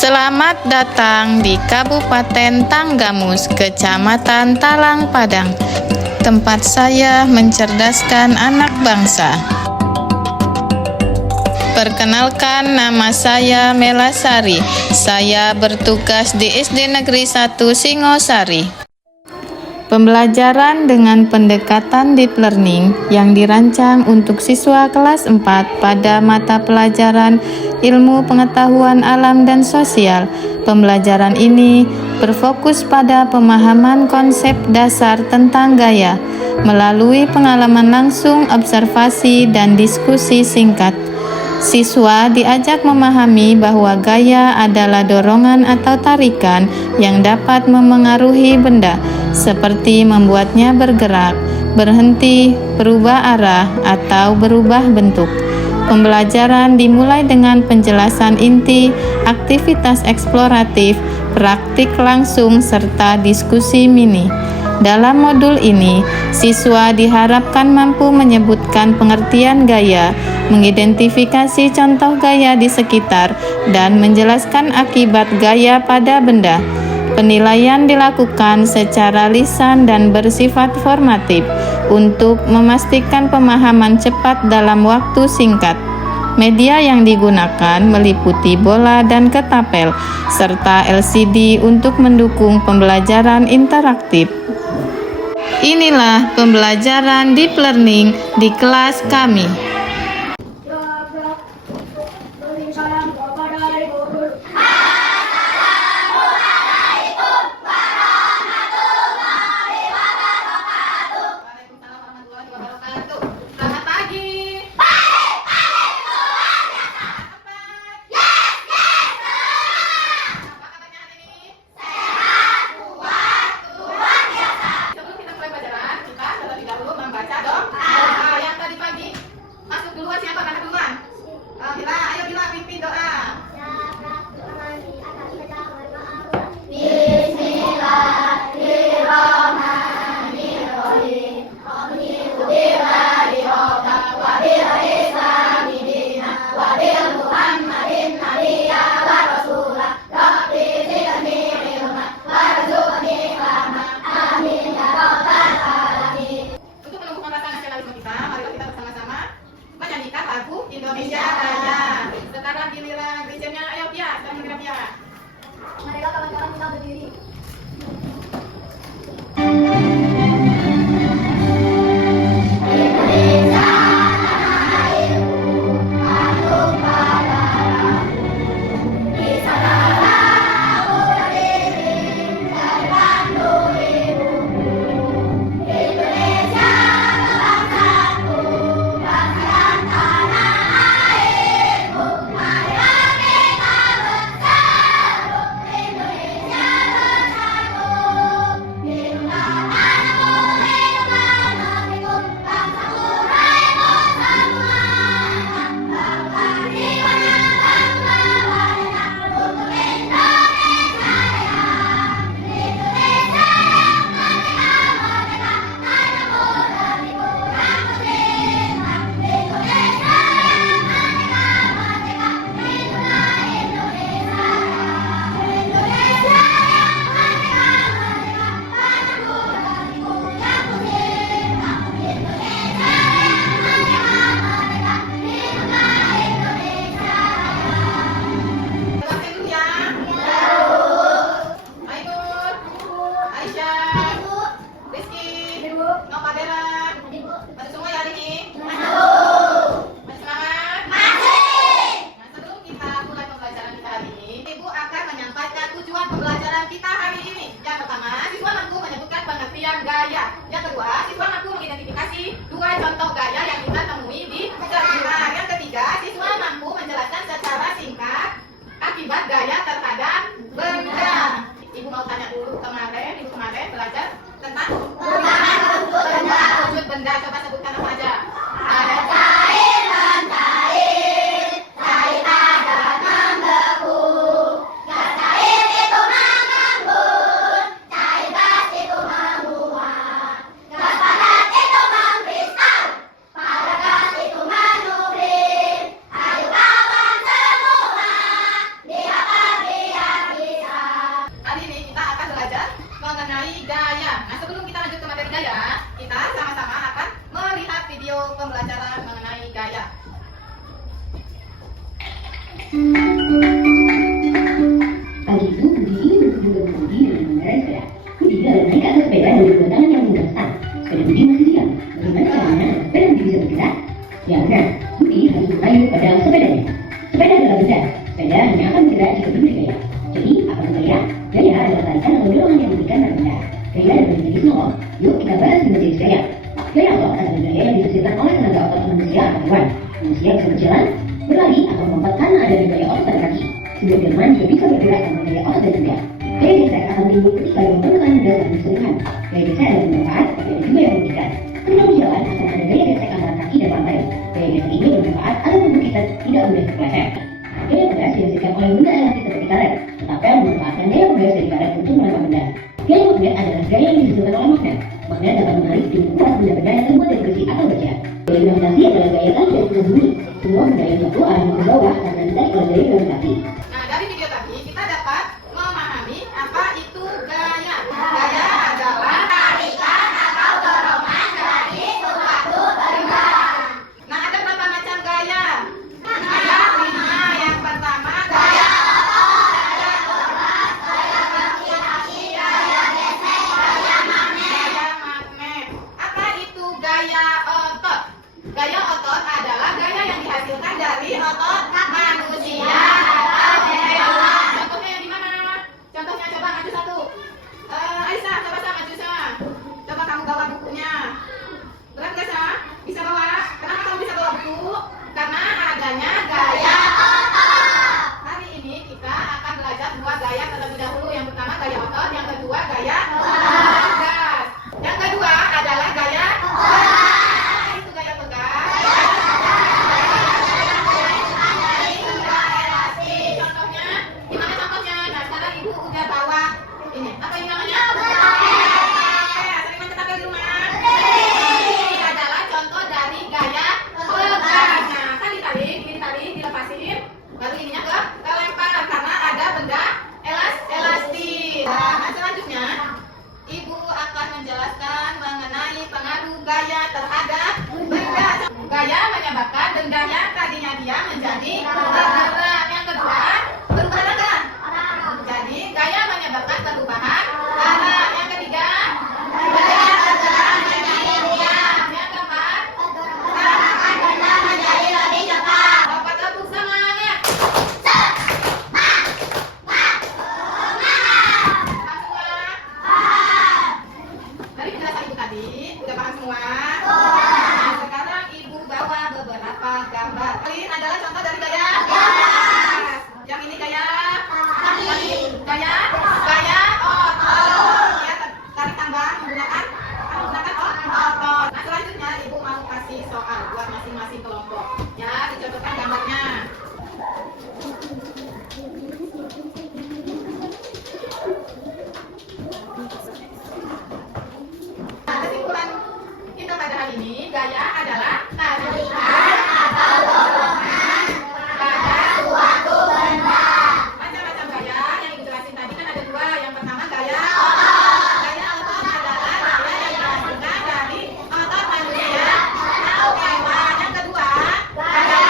Selamat datang di Kabupaten Tanggamus, Kecamatan Talang Padang. Tempat saya mencerdaskan anak bangsa. Perkenalkan, nama saya Melasari. Saya bertugas di SD Negeri 1 Singosari. Pembelajaran dengan pendekatan deep learning yang dirancang untuk siswa kelas 4 pada mata pelajaran Ilmu Pengetahuan Alam dan Sosial. Pembelajaran ini berfokus pada pemahaman konsep dasar tentang gaya melalui pengalaman langsung, observasi, dan diskusi singkat. Siswa diajak memahami bahwa gaya adalah dorongan atau tarikan yang dapat memengaruhi benda, seperti membuatnya bergerak, berhenti, berubah arah, atau berubah bentuk. Pembelajaran dimulai dengan penjelasan inti, aktivitas eksploratif, praktik langsung, serta diskusi mini. Dalam modul ini, siswa diharapkan mampu menyebutkan pengertian gaya, mengidentifikasi contoh gaya di sekitar, dan menjelaskan akibat gaya pada benda. Penilaian dilakukan secara lisan dan bersifat formatif untuk memastikan pemahaman cepat dalam waktu singkat. Media yang digunakan meliputi bola dan ketapel, serta LCD untuk mendukung pembelajaran interaktif. Inilah pembelajaran deep learning di kelas kami. Indonesia Raya. Sekarang giliran visionnya, ayo Pia, sekarang giliran Pia. Marilah kawan-kawan kita berdiri. Gaya. Yang kedua, siswa mampu mengidentifikasi dua contoh gaya yang kita temui di kelas. Yang ketiga, siswa mampu menjelaskan secara singkat akibat gaya terhadap benda. Ibu mau tanya dulu kemarin, ibu kemarin belajar tentang wujud benda. Coba sebutkan apa aja. Sebelum kita lanjut ke materi gaya, kita sama-sama akan melihat video pembelajaran mengenai gaya. Pagi itu, Budi ingin berkunjung ke Budi dengan mengendarai sepeda. Budi lalu naik ke atas sepeda dengan kedua tangan yang menggenggam stang. Sepeda Budi masih diam. Bagaimana caranya agar sepeda Budi bisa bergerak? Ya benar, Budi harus mengayuh pedal sepedanya. Sepeda adalah benda. Sepeda hanya akan bergerak jika diberi gaya. Jadi, apa itu gaya? Gaya adalah tarikan atau dorongan yang diberikan pada benda. Gaya dapat menjadi semua. Yuk kita bahas menjadi gaya. Gaya otot adalah gaya yang dihasilkan oleh tenaga otot manusia atau hewan. Manusia bisa berjalan, berlari, atau melompat karena adanya gaya otot pada kaki. Sebuah delman juga bisa bergerak tanpa gaya otot dan juga. Gaya gesek akan timbul ketika yang menggunakan benda saling bersentuhan. Gaya gesek ada bermanfaat, tapi ada juga yang merugikan. Ketika berjalan akan ada gaya gesek antara kaki dan lantai. Gaya gesek ini bermanfaat atau membuat kita tidak mudah terpeleset. Gaya pegas dihasilkan oleh benda elastis seperti karet, tetapi memanfaatkan gaya pegas dari karet untuk melempar benda. Gaya magnet adalah gaya yang dihasilkan oleh magnet. Magnet dapat menarik dan membuat benda-benda yang terbuat dari besi atau baja. Gaya gravitasi adalah gaya tarik dari pusat bumi. Semua benda yang jatuh arahnya ke bawah karena ditarik oleh gaya gravitasi. Nah, dari video tadi kita dapat memahami apa itu gaya. Gaya adalah tarikan atau dorongan dari suatu benda. Nah, ada berapa macam gaya? Ada 5. Yang pertama gaya otot, gaya lemas, gaya gravitasi, gaya gesek, gaya magnet. Apa itu gaya otot? Gaya otot adalah gaya yang dihasilkan dari otot manusia atau hewan. Contohnya yang di mana? Contohnya coba maju satu. Aisyah, coba maju Sa. Coba kamu bawa bukunya. Berat gak Sa? Bisa bawa? Kenapa kamu bisa bawa buku? Karena adanya gaya otot. Hari ini kita akan belajar 2 gaya terlebih dahulu. Yang pertama gaya otot, yang kedua gaya pegas. Yang kedua adalah gaya pegas. Itu gaya pegas. Contohnya, gimana contohnya? Nah, sekarang ibu udah bawa ini. Apa ini namanya? Sering main ketapel di rumah? Ini adalah contoh dari gaya pegas. Nah, kan ditarik, dilepasin, baru ininya kelempar karena ada benda elastis. Nah, selanjutnya ibu akan menjelaskan mengenai pengaruh gaya terhadap benda. Gaya menyebabkan benda yang tadinya diam menjadi bergerak. Yang kedua, perubahan arah. Jadi, gaya menyebabkan perubahan arah. Yang ketiga, gaya bergerak menjadi diam. Yang keempat, gerakan benda menjadi lebih cepat. Dapat tepuk semangat. Paham semua? Dari penjelasan ibu tadi, udah paham semua? Nah, sekarang ibu bawa beberapa gambar. Ini adalah contoh dari gaya. Yang ini gaya. Yang ini gaya otot. Ya, tarik tambang menggunakan otot. Nah, selanjutnya ibu mau kasih soal buat masing-masing kelompok. Ya, dicontohkan gambarnya. Nah, kesimpulan kita pada hari ini, gaya adalah tarikan atau dorongan pada suatu benda. Macam-macam gaya yang dijelasin tadi kan ada 2. Yang pertama gaya otot. Gaya otot adalah gaya yang dihasilkan dari otot manusia atau hewan. Yang kedua, gaya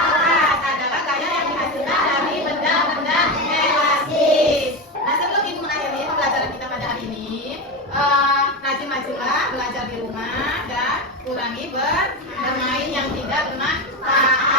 pegas adalah gaya yang dihasilkan dari benda-benda elastis. Nah, sebelum ibu mengakhiri pembelajaran kita pada hari ini, rajin-rajinlah belajar di rumah dan kurangi bermain yang tidak bermanfaat.